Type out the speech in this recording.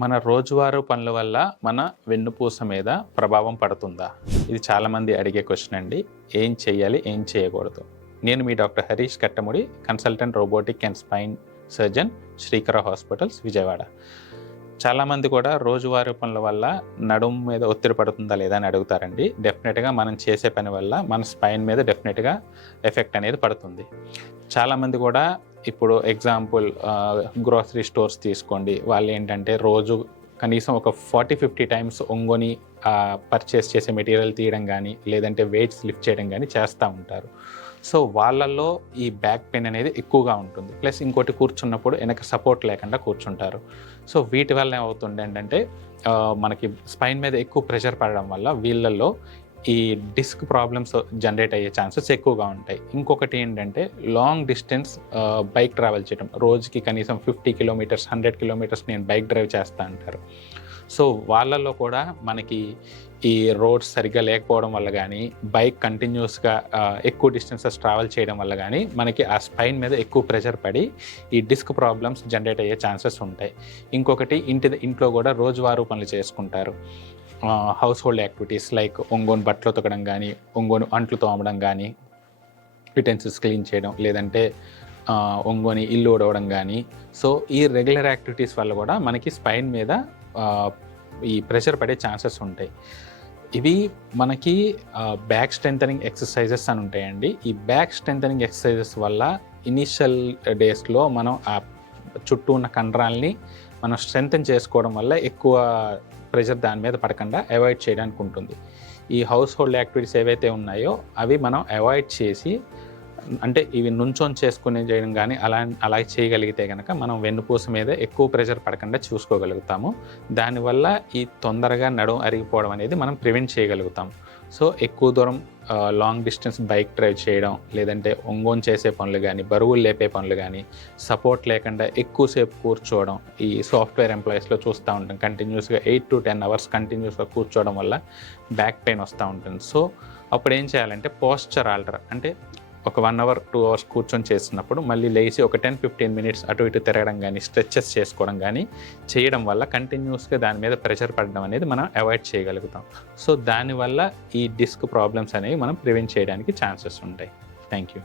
మన రోజువారీ పనుల వల్ల మన వెన్నుపూస మీద ప్రభావం పడుతుందా? ఇది చాలామంది అడిగే క్వశ్చన్ అండి. ఏం చేయాలి? ఏం చేయకూడదు? నేను మీ doctor Harish Kattamudi, consultant robotic and spine surgeon, Srikara hospitals, Vijayawada. చాలామంది కూడా రోజువారీ పనుల వల్ల నడుము మీద ఒత్తిడి పడుతుందా లేదా అని అడుగుతారండి. డెఫినెట్గా మనం చేసే పని వల్ల మన స్పైన్ మీద డెఫినెట్గా ఎఫెక్ట్ అనేది పడుతుంది. చాలామంది కూడా ఇప్పుడు ఎగ్జాంపుల్ గ్రోసరీ స్టోర్స్ తీసుకోండి. వాళ్ళు ఏంటంటే రోజు కనీసం ఒక 40-50 టైమ్స్ ఒంగొని పర్చేస్ చేసే మెటీరియల్ తీయడం కానీ, లేదంటే వెయిట్స్ లిఫ్ట్ చేయడం కానీ చేస్తూ ఉంటారు. సో వాళ్ళల్లో ఈ బ్యాక్ పెయిన్ అనేది ఎక్కువగా ఉంటుంది. ప్లస్ ఇంకోటి కూర్చున్నప్పుడు వెనక సపోర్ట్ లేకుండా కూర్చుంటారు. సో వీటి వల్ల ఏమవుతుంది ఏంటంటే మనకి స్పైన్ మీద ఎక్కువ ప్రెషర్ పడడం వల్ల వీళ్ళల్లో ఈ డిస్క్ ప్రాబ్లమ్స్ జనరేట్ అయ్యే ఛాన్సెస్ ఎక్కువగా ఉంటాయి. ఇంకొకటి ఏంటంటే లాంగ్ డిస్టెన్స్ బైక్ ట్రావెల్ చేయడం. రోజుకి కనీసం 50 కిలోమీటర్స్ 100 కిలోమీటర్స్ నేను బైక్ డ్రైవ్ చేస్తూ అంటారు. సో వాళ్ళల్లో కూడా మనకి ఈ రోడ్స్ సరిగ్గా లేకపోవడం వల్ల కానీ, బైక్ కంటిన్యూస్గా ఎక్కువ డిస్టెన్సెస్ ట్రావెల్ చేయడం వల్ల కానీ మనకి ఆ స్పైన్ మీద ఎక్కువ ప్రెషర్ పడి ఈ డిస్క్ ప్రాబ్లమ్స్ జనరేట్ అయ్యే ఛాన్సెస్ ఉంటాయి. ఇంకొకటి ఇంట్లో కూడా రోజువారీ పనులు చేసుకుంటారు. హౌస్ హోల్డ్ యాక్టివిటీస్ లైక్ ఒంగోని బట్టలు ఉతకడం కానీ, ఒంగోని అంట్లు తోమడం కానీ, యుటెన్సిల్స్ క్లీన్ చేయడం, లేదంటే ఒంగోని ఇల్లు ఊడవడం కానీ. సో ఈ రెగ్యులర్ యాక్టివిటీస్ వల్ల కూడా మనకి స్పైన్ మీద ఈ ప్రెషర్ పడే ఛాన్సెస్ ఉంటాయి. ఇవి మనకి బ్యాక్ స్ట్రెంథనింగ్ ఎక్సర్సైజెస్ అని ఉంటాయండి. ఈ బ్యాక్ స్ట్రెంథనింగ్ ఎక్సర్సైజెస్ వల్ల ఇనిషియల్ డేస్లో మనం ఆ చుట్టూ ఉన్న కండరాల్ని మనం స్ట్రెంథన్ చేసుకోవడం వల్ల ఎక్కువ ప్రెషర్ దాని మీద పడకుండా అవాయిడ్ చేయడానికి ఉంటుంది. ఈ హౌస్ హోల్డ్ యాక్టివిటీస్ ఏవైతే ఉన్నాయో అవి మనం అవాయిడ్ చేసి, అంటే ఇవి నుంచొని చేసుకునే చేయడం కానీ అలా చేయగలిగితే కనుక మనం వెన్నుపూస మీద ఎక్కువ ప్రెషర్ పడకుండా చూసుకోగలుగుతాము. దానివల్ల ఈ తొందరగా నడుము అరిగిపోవడం అనేది మనం ప్రివెంట్ చేయగలుగుతాం. సో ఎక్కువ దూరం లాంగ్ డిస్టెన్స్ బైక్ డ్రైవ్ చేయడం, లేదంటే ఒంగోని చేసే పనులు కానీ, బరువులు లేపే పనులు కానీ, సపోర్ట్ లేకుండా ఎక్కువసేపు కూర్చోవడం. ఈ సాఫ్ట్వేర్ ఎంప్లాయీస్లో చూస్తూ ఉంటాం, కంటిన్యూస్గా 8 to 10 అవర్స్ కంటిన్యూస్గా కూర్చోవడం వల్ల బ్యాక్ పెయిన్ వస్తూ ఉంటుంది. సో అప్పుడు ఏం చేయాలంటే పోస్చర్ ఆల్టర్, అంటే ఒక 1 hour 2 hours కూర్చొని చేస్తున్నప్పుడు మళ్ళీ లేచి ఒక 10-15 minutes అటు ఇటు తిరగడం కానీ, స్ట్రెచెస్ చేసుకోవడం కానీ చేయడం వల్ల కంటిన్యూస్గా దాని మీద ప్రెషర్ పడడం అనేది మనం అవాయిడ్ చేయగలుగుతాం. సో దానివల్ల ఈ డిస్క్ ప్రాబ్లమ్స్ అనేవి మనం ప్రివెంట్ చేయడానికి ఛాన్సెస్ ఉంటాయి. Thank you.